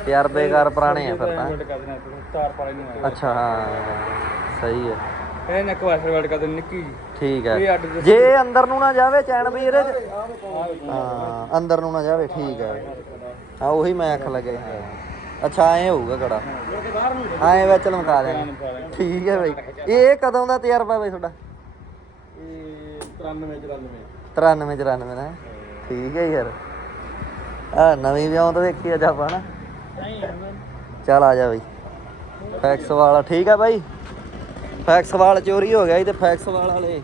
[SPEAKER 1] ਯਾਰ ਬੇਕਾਰ ਪੁਰਾਣੇ ਆ ਫਿਰ ਤਾਂ। ਅੱਛਾ ਹਾਂ। ਸਹੀ ਹੈ।
[SPEAKER 3] ਇਹ ਨੱਕ ਵਾਸ਼ਰ ਵੈਲਡ ਕਰ ਦੇ ਨਿੱਕੀ ਜੀ।
[SPEAKER 1] ਠੀਕ
[SPEAKER 3] ਇਹ
[SPEAKER 1] ਹੈ
[SPEAKER 3] ਅੱਡ
[SPEAKER 1] ਜੇ ਅੰਦਰ ਨੂੰ ਨਾ ਜਾਵੇ ਚੈਨ ਵੀ ਇਹਦੇ 'ਚ। ਹਾਂ ਅੰਦਰ ਨੂੰ ਨਾ ਜਾਵੇ ਠੀਕ ਹੈ। ਹਾਂ ਉਹੀ ਮੈਂ ਅੱਖ ਲੱਗੇ ਅੱਛਾ ਐ ਹੋਊਗਾ ਕੜਾ ਐ ਵਿੱਚ ਲਮਕਾ ਦੇਣਾ ਠੀਕ ਹੈ ਬਈ। ਇਹ ਕਦੋਂ ਦਾ ਤਜਰਬਾ ਬਈ ਤੁਹਾਡਾ?
[SPEAKER 2] ਇਹ 93 94
[SPEAKER 1] 93 94 ਦਾ ਠੀਕ ਹੈ ਯਾਰ। ਆ ਨਵੀਂ ਵਿਆਹ ਤਾਂ ਵੇਖੀ ਅੱਜ ਆਪਾਂ ਨਾ। ਚੱਲ ਆ ਜਾ ਬਈ। ਫੈਕਸ ਵਾਲਾ। ਠੀਕ ਆ ਬਾਈ। ਫੈਕਸ ਵਾਲ ਚੋਰੀ ਹੋ ਗਿਆ ਸੀ ਤੇ ਫੈਕਸ ਵਾਲ ਵਾਲੇ।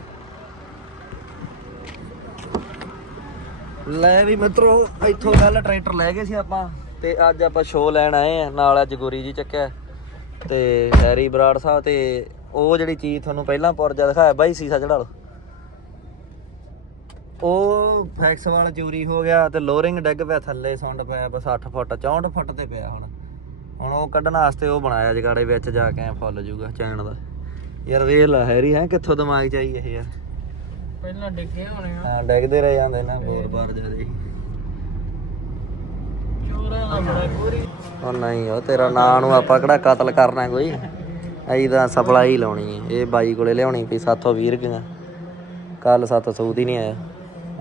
[SPEAKER 1] ਲੈ ਵੀ ਮਿੱਤਰੋ, ਇੱਥੋਂ ਕੱਲ ਟਰੈਕਟਰ ਲੈ ਗਏ ਸੀ ਆਪਾਂ ਤੇ ਅੱਜ ਆਪਾਂ ਸ਼ੋਅ ਲੈਣ ਆਏ ਆ, ਨਾਲ ਅੱਜ ਗੁਰੀ ਜੀ ਚੱਕਿਆ। ਤੇ ਹੈਰੀ ਬਰਾੜ ਸਾਹਿਬ ਤੇ ਉਹ ਜਿਹੜੀ ਚੀਜ਼ ਤੁਹਾਨੂੰ ਪਹਿਲਾਂ ਪੁਰਜਾ ਦਿਖਾਇਆ, ਬਾਈ ਸੀਸਾ ਚੜਾ ਲਓ। ਉਹ ਫੈਕਸ ਵਾਲਾ ਚੋਰੀ ਹੋ ਗਿਆ ਤੇ ਲੋਰਿੰਗ ਡਿੱਗ ਪਿਆ ਥੱਲੇ, ਸੁੰਡ ਪਿਆ, ਬਸ 60 ਫੁੱਟ 64 ਫੁੱਟ ਤੇ ਪਿਆ ਹੁਣ। ਹੁਣ ਉਹ ਕੱਢਣ ਵਾਸਤੇ ਉਹ ਬਣਾਇਆ ਜਗਾੜੇ ਵਿੱਚ ਜਾ ਕੇ ਫੁੱਲ ਜੂਗਾ ਚੈਨ ਦਾ। ਯਾਰ ਵੇਖ ਲਾ ਹੈਰੀ ਹੈ? ਕਿੱਥੋਂ ਦਿਮਾਗ ਚ ਆਈ ਇਹ ਯਾਰ?
[SPEAKER 3] ਪਹਿਲਾਂ ਡਿੱਗੇ ਹੋਣੇ ਆ।
[SPEAKER 1] ਹਾਂ ਡਿੱਗਦੇ ਰਹਿ ਜਾਂਦੇ ਨਾ ਬੋਰ ਬਾਰ ਜਿਆਦੇ
[SPEAKER 3] ਚੋਰਾਂ ਦਾ ਬੜਾ ਪੂਰੀ
[SPEAKER 1] ਉਹ ਨਹੀਂ ਉਹ ਤੇਰਾ ਨਾਂ ਨੂੰ ਆਪਾਂ ਕਿਹੜਾ ਕਤਲ ਕਰਨਾ ਕੋਈ? ਅਸੀਂ ਤਾਂ ਸਪਲਾਈ ਲਾਉਣੀ ਹੈ। ਇਹ ਬਾਈ ਕੋਲੇ ਲਿਆਉਣੀ ਪਈ ਸਾਥੋਂ 20 ਰੁਪਈਆ ਕੱਲ ਸਾਥੋਂ ਸੂਦ ਹੀ ਨਹੀਂ ਆਇਆ।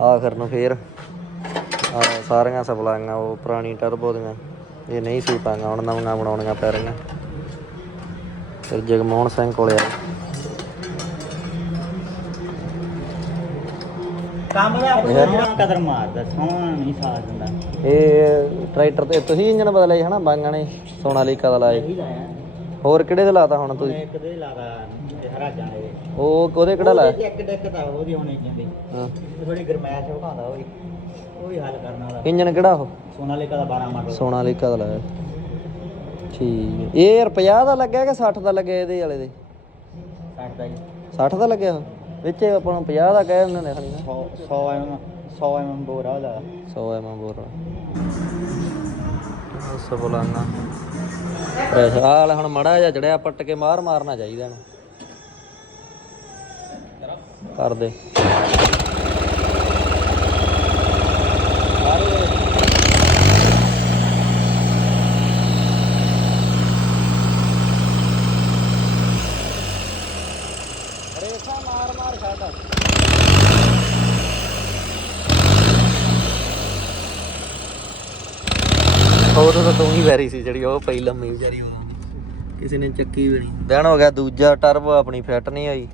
[SPEAKER 1] ਆਖਰ ਨੂੰ ਫੇਰ ਸਾਰੀਆਂ ਸਪਲਾਈਆਂ ਉਹ ਪੁਰਾਣੀ ਟਰਬੋ ਦੀਆਂ। ਇਹ ਨਹੀਂ ਸੀ ਪਾਈਆਂ ਹੁਣ ਨਵੀਆਂ ਬਣਾਉਣੀਆਂ ਪੈ ਰਹੀਆਂ। ਫਿਰ ਜਗਮੋਹਨ ਸਿੰਘ ਕੋਲੇ ਆ।
[SPEAKER 4] ਕੰਮ ਦਾ ਆਪਣਾ ਕਦਰ ਮਾਰਦਾ ਸੋਹਣਾ ਨਹੀਂ ਸਾਥ ਦਿੰਦਾ।
[SPEAKER 1] ਇਹ ਟਰੈਕਟਰ ਤੇ ਤੁਸੀਂ ਇੰਜਨ ਬਦਲਿਆ ਸੀ ਹਨਾ ਬਾਂਗਾਂ ਨੇ ਦਾ ਲਾਏ
[SPEAKER 4] ਇਹੀ ਲਾਇਆ।
[SPEAKER 1] ਹੋਰ ਕਿਹੜੇ ਦੇ ਲਾਤਾ ਹੁਣ ਤੁਸੀਂ?
[SPEAKER 4] ਇੱਕ ਦੇ ਲਾਦਾ ਹਰਾਜਾਂ ਦੇ
[SPEAKER 1] ਉਹ ਉਹਦੇ ਕਿਹੜਾ ਲਾਇਆ?
[SPEAKER 4] ਉਹਦੇ 'ਚ ਇੱਕ ਡਿੱਕ ਤਾਂ ਉਹਦੀ ਹੋਣੀ ਜਾਂਦੀ
[SPEAKER 1] ਹਾਂ।
[SPEAKER 4] ਥੋੜੀ ਗਰਮੈਸ਼ ਵਿਖਾਉਂਦਾ ਉਹ ਵੀ ਉਹ ਵੀ ਹੱਲ ਕਰਨਾ ਦਾ
[SPEAKER 1] ਇੰਜਨ ਕਿਹੜਾ ਉਹ?
[SPEAKER 4] ਸੋਨਾਲੀਕਾ ਦਾ 12 ਮਾਡਲ।
[SPEAKER 1] ਸੋਨਾਲੀਕਾ ਦਾ ਲਾਇਆ। ਠੀਕ ਹੈ। ਇਹ ਯਾਰ 50 ਦਾ ਲੱਗਿਆ ਕਿ 60 ਦਾ ਲੱਗਿਆ ਇਹਦੇ ਵਾਲੇ ਦੇ?
[SPEAKER 4] ਕੱਟਦਾ ਜੀ
[SPEAKER 1] 60 ਦਾ ਲੱਗਿਆ ਉਹ? ਵਿੱਚ ਆਪਾਂ ਨੂੰ 50 ਦਾ ਕਹਿ ਦਿੰਦੇ ਨੇ ਖਣੀ
[SPEAKER 4] 100 100 ਐਮ 100 ਐਮ ਬੋਰ ਆ ਉਹਦਾ
[SPEAKER 1] 100 ਐਮ ਬੋਰ ਸਬਲਾਨਾ ਪ੍ਰੈਸ਼ਰ ਆਲ ਹੁਣ ਮੜਾ ਜਾ ਜੜਿਆ ਪੱਟ ਕੇ ਮਾਰ ਮਾਰਨਾ ਚਾਹੀਦਾ ਇਹਨੂੰ। ਕਰ ਦੇ ਰੇਸਾ ਮਾਰ ਮਾਰ ਛੱਡ ਉਹ ਤਾਂ ਤੂੰ ਹੀ ਵੈਰੀ ਸੀ ਜਿਹੜੀ ਉਹ ਪਈ ਲੰਮੀ ਵਿਚਾਰੀ ਉਹ ਕਿਸੇ ਨੇ ਚੱਕੀ ਵੀ ਨਹੀਂ। ਦਿਨ ਹੋ ਗਿਆ ਦੂਜਾ ਟਰਬੋ ਆਪਣੀ ਫਿੱਟ ਨਹੀਂ ਹੋਈ।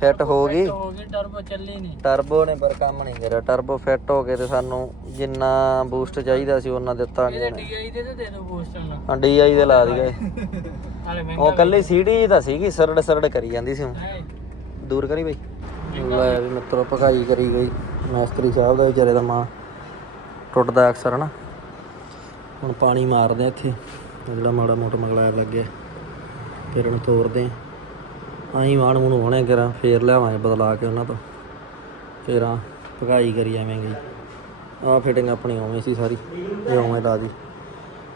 [SPEAKER 1] ਫਿੱਟ ਹੋ ਗਈ।
[SPEAKER 5] ਹੋ ਗਈ ਟਰਬੋ ਚੱਲੀ ਨਹੀਂ।
[SPEAKER 1] ਟਰਬੋ ਨੇ ਪਰ ਕੰਮ ਨਹੀਂ ਕਰਿਆ। ਟਰਬੋ ਫਿੱਟ ਹੋ ਕੇ ਤੇ ਸਾਨੂੰ ਜਿੰਨਾ ਬੂਸਟ ਚਾਹੀਦਾ ਸੀ ਉਹਨਾਂ ਦਿੱਤਾ ਨਹੀਂ ਉਹਨੇ।
[SPEAKER 5] ਡੀਆਈ ਦੇ ਤੇ ਦੇ ਦੋ ਬੂਸਟਰ ਨਾਲ
[SPEAKER 1] ਹਾਂ ਡੀਆਈ ਦੇ ਲਾ
[SPEAKER 5] ਮੈਂ
[SPEAKER 1] ਉਹ ਕੱਲੀ ਸੀਡੀ ਤਾਂ ਸੀਗੀ ਸਰੜ ਸਰੜ ਕਰੀ ਜਾਂਦੀ ਸੀ ਦੂਰ ਕਰੀ ਬਈ। ਲੈ ਮਿੱਤਰੋ ਭਗਾਈ ਕਰੀ ਗਈ ਮਿਸਤਰੀ ਸਾਹਿਬ ਦਾ ਵਿਚਾਰੇ ਦਾ ਮਾਂ। ਟੁੱਟਦਾ ਅਕਸਰ ਹਨਾ ਹੁਣ ਪਾਣੀ ਮਾਰਦੇ ਆ ਇੱਥੇ। ਜਿਹੜਾ ਮਾੜਾ ਮੋਟਾ ਮਗਲਾਇਆ ਲੱਗਿਆ ਫਿਰ ਉਹਨੂੰ ਤੋੜਦੇ ਆ ਆਈ ਮਾਣ ਮੂਣ ਹੋਣੇ ਕਰਾਂ ਫੇਰ ਲਿਆਵਾਂਗੇ ਬਦਲਾ ਕੇ ਉਹਨਾਂ ਤੋਂ। ਫੇਰ ਆ ਭਗਾਈ ਕਰੀ ਜਾਵਾਂਗੇ ਆ ਫਿਟਿੰਗ ਆਪਣੀ ਉਵੇਂ ਸੀ ਸਾਰੀ ਇਹ ਉਵੇਂ ਲਾ ਦੀ।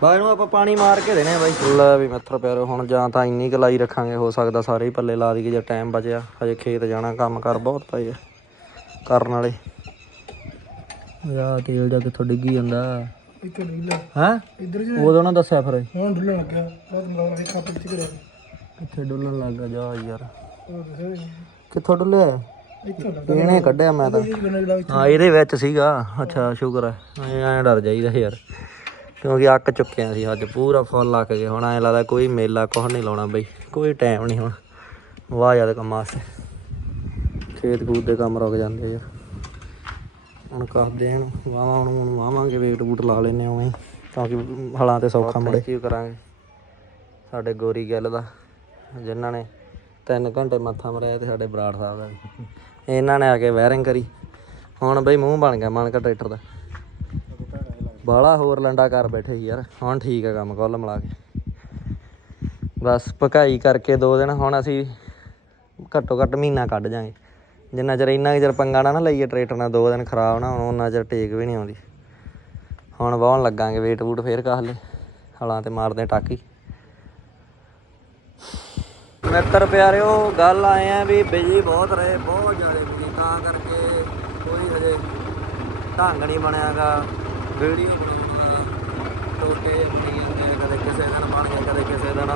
[SPEAKER 1] ਬਾਈ ਨੂੰ ਆਪਾਂ ਪਾਣੀ ਮਾਰ ਕੇ ਦੇਣੇ ਆ ਬਾਈ। ਲੈ ਵੀ ਮਿੱਤਰ ਪਿਆਰੋ ਹੁਣ ਜਾਂ ਤਾਂ ਇੰਨੀ ਕੁ ਲਾਈ ਰੱਖਾਂਗੇ ਹੋ ਸਕਦਾ ਸਾਰੇ ਹੀ ਪੱਲੇ ਲਾ ਦਈਏ ਜੇ ਟਾਈਮ ਬਚਿਆ। ਹਜੇ ਖੇਤ ਜਾਣਾ ਕੰਮ ਕਰ ਬਹੁਤ ਪਏ ਆ ਕਰਨ ਵਾਲੇ। ਯਾ ਤੇਲ ਜਾ ਕਿੱਥੋਂ ਡਿੱਗੀ ਜਾਂਦਾ।
[SPEAKER 5] ਇੱਥੇ ਢਿੱਲਾ
[SPEAKER 1] ਹੈ?
[SPEAKER 5] ਇੱਧਰ
[SPEAKER 1] ਉਦੋਂ ਨਾ ਦੱਸਿਆ ਫਿਰ।
[SPEAKER 5] ਹੁਣ ਢਿੱਲਾ ਲੱਗਿਆ ਬਹੁਤ ਕੱਪ ਵਿੱਚ ਕਰਿਆ।
[SPEAKER 1] ਕਿੱਥੇ ਡੁੱਲਣ ਲੱਗਾ ਜਾ ਯਾਰ।
[SPEAKER 5] ਉਹ ਦੱਸਿਆ
[SPEAKER 1] ਕਿੱਥੋਂ ਡੁੱਲਿਆ
[SPEAKER 5] ਇੱਥੋਂ ਲੱਗਾ
[SPEAKER 1] ਇਹਨੇ ਕੱਢਿਆ ਮੈਂ ਤਾਂ।
[SPEAKER 5] ਇਹ
[SPEAKER 1] ਹਾਂ ਇਹਦੇ ਵਿੱਚ ਸੀਗਾ। ਅੱਛਾ ਸ਼ੁਕਰ ਹੈ ਐਂ ਐਂ ਡਰ ਜਾਈਦਾ ਯਾਰ। ਕਿਉਂਕਿ ਅੱਕ ਚੁੱਕਿਆ ਸੀ ਅੱਜ। ਪੂਰਾ ਫੁੱਲ ਅੱਕ ਗਏ ਹੁਣ ਐਂ ਲੱਗਦਾ ਕੋਈ ਮੇਲਾ ਕੁਛ ਨਹੀਂ ਲਾਉਣਾ ਬਈ। ਕੋਈ ਟਾਈਮ ਨਹੀਂ ਹੁਣ। ਵਾਹ ਯਾਦ ਕੰਮ ਵਾਸਤੇ ਖੇਤ ਖੂਤ ਦੇ ਕੰਮ ਰੁਕ ਜਾਂਦੇ ਯਾਰ। ਹੁਣ ਕਰਦੇ ਹਨ। ਵਾਵਾਂ ਹੁਣ ਹੁਣ ਵਾਵਾਂਗੇ ਵੇਟ ਬੂਟ ਲਾ ਲੈਨੇ ਉਵੇਂ। ਤਾਂ ਕਿ ਹਲਾਂ ਤੇ ਸੌਖਾ ਮੁੜੇ। ਕੀ ਕਰਾਂਗੇ। ਸਾਡੇ ਗੋਰੀ ਗੱਲ ਦਾ, ਜਿਨ੍ਹਾਂ ਨੇ 3 ਘੰਟੇ ਮੱਥਾ ਮਰਿਆ ਤੇ ਸਾਡੇ ਬਰਾੜ ਸਾਹਿਬ ਦਾ। ਇਹਨਾਂ ਨੇ ਆ ਕੇ ਵਾਇਰਿੰਗ ਕਰੀ। ਹੁਣ ਬਈ ਮੂੰਹ ਬਣ ਗਿਆ ਮਨ ਕਾ ਟਰੈਕਟਰ ਦਾ। ਬਾਲਾ ਹੋਰ ਲੰਡਾ ਕਰ ਬੈਠੇ ਸੀ ਯਾਰ। ਹੁਣ ਠੀਕ ਆ ਕੰਮ ਕੁੱਲ ਮਿਲਾ ਕੇ। ਬਸ ਪਕਾਈ ਕਰਕੇ ਦੋ ਦਿਨ, ਹੁਣ ਅਸੀਂ ਘੱਟੋ ਘੱਟ ਮਹੀਨਾ ਕੱਢ ਜਾਾਂਗੇ। ਜਿੰਨਾ ਚਿਰ ਇੰਨਾ ਕੁ ਚਿਰ ਪੰਗਾ ਨਾ ਨਾ ਲਈਏ, ਟਰੈਕਟਰ ਨਾਲ ਦੋ ਦਿਨ ਖਰਾਬ ਨਾ ਹੋਣ ਉਹਨਾਂ ਚਿਰ ਟੇਕ ਵੀ ਨਹੀਂ ਆਉਂਦੀ। ਹੁਣ ਵਾਹਣ ਲੱਗਾਂਗੇ ਵੇਟ ਵੂਟ ਫੇਰ ਕਾਹ ਲੈ ਹਲਾਂ ਤੇ ਮਾਰਦੇ ਟਾਕੀ। ਮਿੱਤਰ ਪਿਆਰਿਓ, ਗੱਲ ਆਏ ਆ ਵੀ ਬਿਜ਼ੀ ਬਹੁਤ ਰਹੇ, ਬਹੁਤ ਜ਼ਿਆਦਾ ਬਿਜ਼ੀ ਤਾਂ ਕਰਕੇ ਕੋਈ ਹਜੇ ਢੰਗ ਨਹੀਂ ਬਣਿਆਗਾ, ਵੀਡੀਓ ਬਣਾਉਣ ਦਾ ਟੋਟੇ ਕਦੇ ਕਿਸੇ ਦਿਨ ਬਣ ਗਿਆ ਕਦੇ ਕਿਸੇ ਦਿਨ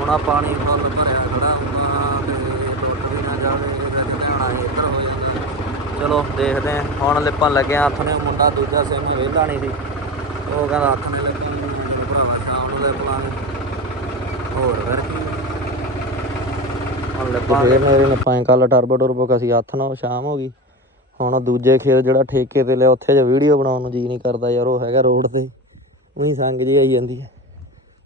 [SPEAKER 1] ਹੁਣ ਆ ਪਾਣੀ ਫੁੱਲ ਭਰਿਆ ਖੜਾ ਹੁੰਦਾ ਤੇ ਟੁੱਟ ਵੀ ਨਾ ਜਾਵੇ ਕਦੇ ਨਹਾਉਣਾ ਸੀ ਇੱਧਰ ਹੋ ਜਾਂਦਾ ਚਲੋ ਦੇਖਦੇ ਆ ਹੁਣ ਲਿਪਣ ਲੱਗੇ ਆ ਹੱਥ ਨੇ ਮੁੰਡਾ ਦੂਜਾ ਸੇਮੇ ਵੇਲਾ ਨਹੀਂ ਸੀ। ਉਹ ਕਹਿੰਦਾ ਹੱਥ ਨੇ ਲੱਗੇ ਮੈਨੂੰ ਭਰਾਵਾ ਸ਼ਾਮ ਨੂੰ ਲਿਪ ਲਾਣੇ ਹੋਰ ਫਿਰ ਕੀ। ਹੁਣ ਲਿਪਾਂ ਫੇਰ ਮੇਰੇ ਨੇ ਪਾਏ ਕੱਲ ਟਰਬੋ ਟਰਬੋ ਕਸੀ ਹੱਥ ਨਾਲ ਸ਼ਾਮ ਹੋ ਗਈ। ਹੁਣ ਦੂਜੇ ਖੇਤ ਜਿਹੜਾ ਠੇਕੇ ਤੇ ਲਿਆ ਉੱਥੇ ਜੇ ਵੀਡੀਓ ਬਣਾਉਣ ਨੂੰ ਜੀ ਨਹੀਂ ਕਰਦਾ ਯਾਰ ਉਹ ਹੈਗਾ ਰੋਡ ਤੇ। ਉਹੀ ਸੰਗ ਜੀ ਆਈ ਜਾਂਦੀ ਹੈ।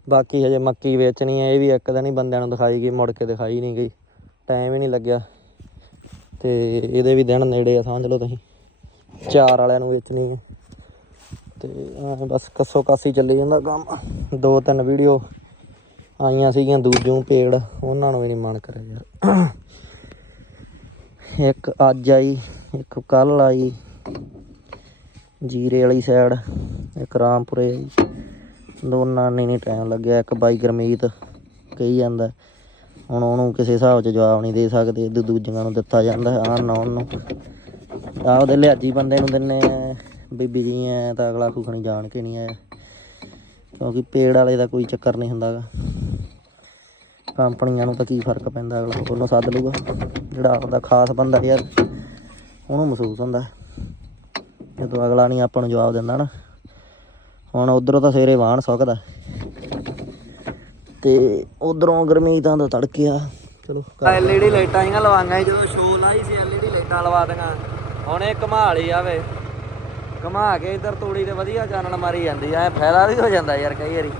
[SPEAKER 1] ਬਾਕੀ ਹਜੇ ਮੱਕੀ ਵੇਚਣੀ ਹੈ ਇਹ ਵੀ ਇੱਕ ਦਿਨ ਹੀ ਬੰਦਿਆਂ ਨੂੰ ਦਿਖਾਈ ਗਈ ਮੁੜ ਕੇ ਦਿਖਾਈ ਨਹੀਂ ਗਈ। ਟਾਈਮ ਹੀ ਨਹੀਂ ਲੱਗਿਆ। ਤੇ ਇਹਦੇ ਵੀ ਦਿਨ ਨੇੜੇ ਆ, ਸਮਝ ਲਓ ਤੁਸੀਂ। ਚਾਰ ਵਾਲਿਆਂ ਨੂੰ ਵੇਚਣੀ ਹੈ ਤੇ ਬਸ ਕੱਸੋ ਕਾਸੀ ਚੱਲੀ ਜਾਂਦਾ ਕੰਮ। ਦੋ ਤਿੰਨ ਵੀਡੀਓ ਆਈਆਂ ਸੀਗੀਆਂ, ਦੂਜੋਂ ਪੇੜ, ਉਹਨਾਂ ਨੂੰ ਵੀ ਨਹੀਂ ਮਨ ਕਰਿਆ ਯਾਰ। ਇੱਕ ਅੱਜ ਆਈ, ਇੱਕ ਕੱਲ ਆਈ, ਜੀਰੇ ਵਾਲੀ ਸਾਈਡ ਇੱਕ ਰਾਮਪੁਰੇ ਆਈ ਦੋਨਾਂ ਨੇ ਨਹੀਂ ਟਾਈਮ ਲੱਗਿਆ, ਇੱਕ ਬਾਈ ਗਰਮੀਤ ਕਹੀ ਜਾਂਦਾ ਹੁਣ ਉਹਨੂੰ ਕਿਸੇ ਹਿਸਾਬ 'ਚ ਜਵਾਬ ਨਹੀਂ ਦੇ ਸਕਦੇ ਦੂ ਦੂਜੀਆਂ ਨੂੰ ਦਿੱਤਾ ਜਾਂਦਾ ਆ ਨਾ ਉਹਨੂੰ ਆਪਦੇ ਲਿਆਜੀ ਬੰਦੇ ਨੂੰ ਦਿੰਨੇ ਆ, ਬੀਬੀ ਜੀ ਐ ਤਾਂ ਅਗਲਾ ਕੁਖਣੀ ਜਾਣ ਕੇ ਨਹੀਂ ਆਇਆ। ਕਿਉਂਕਿ ਪੇੜ ਵਾਲੇ ਦਾ ਕੋਈ ਚੱਕਰ ਨਹੀਂ ਹੁੰਦਾਗਾ। ਕੰਪਨੀਆਂ ਨੂੰ ਤਾਂ ਕੀ ਫ਼ਰਕ ਪੈਂਦਾ ਅਗਲਾ, ਉਹਨੂੰ ਸੱਦ ਲੂਗਾ ਜਿਹੜਾ ਆਪਦਾ ਖਾਸ ਬੰਦਾ ਯਾਰ, ਉਹਨੂੰ ਮਹਿਸੂਸ ਹੁੰਦਾ। ਜਦੋਂ ਅਗਲਾ ਨਹੀਂ ਆਪਾਂ ਨੂੰ ਜਵਾਬ ਦਿੰਦਾ ਨਾ, ਹੁਣ ਉਧਰੋਂ ਤਾਂ ਸਵੇਰੇ ਵਾਹਣ ਸੁੱਕਦਾ। ਤੇ ਉਧਰੋਂ ਗਰਮੀਤਾਂ ਦਾ ਤੜਕਿਆ। ਚਲੋ ਐਲਈਡੀ ਲਾਈਟਾਂ ਹੀ ਲਵਾਂਗਾ ਜਦੋਂ ਸ਼ੋਅ ਲਾਈ ਸੀ ਐਲਈਡੀ ਲਾਈਟਾਂ ਲਵਾ ਦਾਂਗਾ ਹੁਣ ਇਹ ਘਮਾ ਲਈ ਆਵੇ। ਘਮਾ ਕੇ ਇਧਰ ਤੂੜੀ ਤੇ ਵਧੀਆ ਚਾਨਣ ਮਾਰੀ ਜਾਂਦੀ ਐ ਫਾਇਦਾ ਵੀ ਹੋ ਜਾਂਦਾ ਯਾਰ ਕਈ ਵਾਰੀ।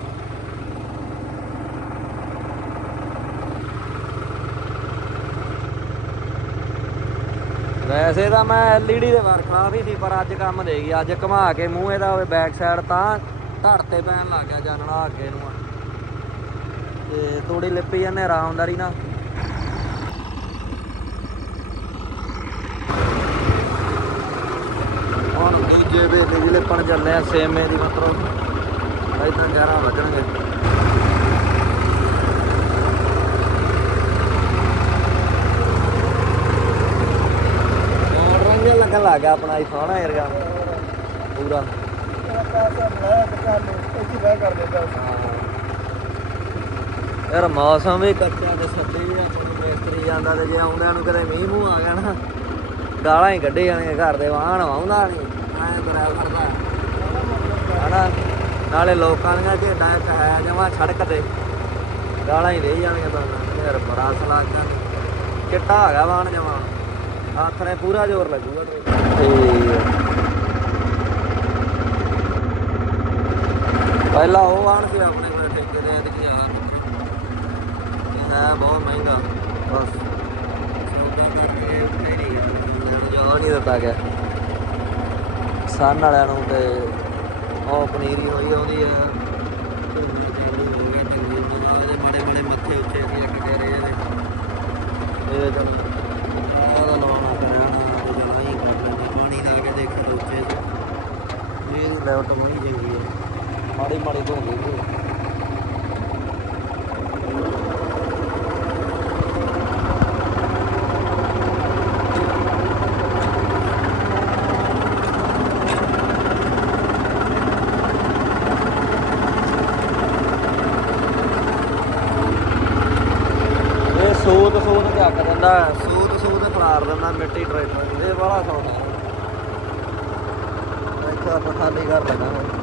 [SPEAKER 1] ਵੈਸੇ ਤਾਂ ਮੈਂ ਐਲਈਡੀ ਦੇ ਵਾਰ ਖਰਾਬ ਹੀ ਸੀ, ਪਰ ਅੱਜ ਕੰਮ ਦੇ ਗਈ, ਅੱਜ ਘੁਮਾ ਕੇ ਮੂੰਹ ਇਹਦਾ ਹੋਵੇ ਬੈਕ ਸਾਈਡ ਤਾਂ ਧੜ ਤੇ ਪੈਣ ਲੱਗ ਗਿਆ ਜਾਨਣਾ ਅੱਗੇ ਨੂੰ। ਤੇ ਤੂੜੀ ਲਿਪੀ ਜਾਂਦੇ, ਆਰਾਮਦਾਰੀ ਨਾਲ। ਹੁਣ ਦੂਜੇ ਵੇ ਤੇ ਲਿਪਣ ਚੱਲੇ ਆ ਸੇਮੇ ਦੀ ਮਤਲਬ ਅਜੇ ਤਾਂ 11 ਲੱਗਣ ਲੱਗ ਗਿਆ ਆਪਣਾ ਆਈਫੋਨ ਆ ਯਾਰ ਪੂਰਾ। ਯਾਰ ਮੌਸਮ ਵੀ ਕੱਚਾ ਤੇ ਆਪਾਂ ਨੂੰ ਮਿਸਤਰੀ ਜਾਂਦਾ ਤੇ ਜੇ ਆਉਂਦਿਆਂ ਨੂੰ ਕਦੇ ਮੀਂਹ ਮੂੰਹ ਆ ਗਿਆ ਨਾ ਗਾਲਾਂ ਹੀ ਕੱਢੇ ਜਾਣਗੇ ਘਰ ਦੇ ਵਾਹਣ ਆਉਂਦਾ ਨਹੀਂ ਐਂ ਕਰਿਆ ਕਰਦਾ ਹਨਾ ਨਾਲੇ ਲੋਕਾਂ ਦੀਆਂ ਇੱਕ ਹੈ ਜਮਾ ਸੜਕ ਤੇ। ਗਾਲਾਂ ਹੀ ਰਹੀ ਜਾਣਗੀਆਂ ਤੁਹਾਨੂੰ ਯਾਰ ਬੜਾ ਸਲਾਹ ਚਿੱਟਾ ਹੈਗਾ ਵਾਣ ਜਮਾ ਹੱਥ ਨੇ ਪੂਰਾ ਜ਼ੋਰ ਲੱਗੂਗਾ ਹੈ ਪਹਿਲਾਂ ਉਹ ਵਾਣ ਸੀ ਆਪਣੇ ਕੋਲ ਠੇਕੇ ਦੇ ਤੇ ਯਾਰ ਹੈ ਬਹੁਤ ਮਹਿੰਗਾ। ਬਸ। ਸੌਦਾ ਕਰਕੇ ਉੱਤੇ ਨਹੀਂ। ਲੈਣ ਜਾ ਨਹੀਂ ਦਿੱਤਾ ਗਿਆ। ਸਨ ਵਾਲਿਆਂ ਨੂੰ ਤੇ ਉਹ ਪਨੀਰੀ ਹੋਈ ਆਉਂਦੀ ਆ। ਬੜੇ ਬੜੇ ਮੱਥੇ ਉੱਤੇ ਸੀ ਇੱਕ ਕਰੇ ਇਹਦੇ ਇਹ ਤਾਂ ਉਹਦਾ ਲਵਾਉਣਾ ਕਰਿਆ ਨਾ ਜਣਾ ਹੀ ਪਾਣੀ ਲਾ ਕੇ ਦੇਖੋ ਚ ਇਹ ਲੈਵਟ ਮੋਈ ਚੰਗੀ ਹੈ ਮਾੜੀ ਮਾੜੀ ਧੋਂਦੀ ਸੀ ਇਹ ਸੂਤ ਸੂਤ ਚੱਕ ਸੂਤ ਸੂਤ ਫਰਾਰ ਦਿੰਦਾ ਮਿੱਟੀ ਟਰੈਕਟਰ ਇਹ ਬੜਾ ਸੌਂਦਾ ਇੱਥੇ ਆਪਾਂ ਖਾਲੀ ਕਰ ਲੈਣਾ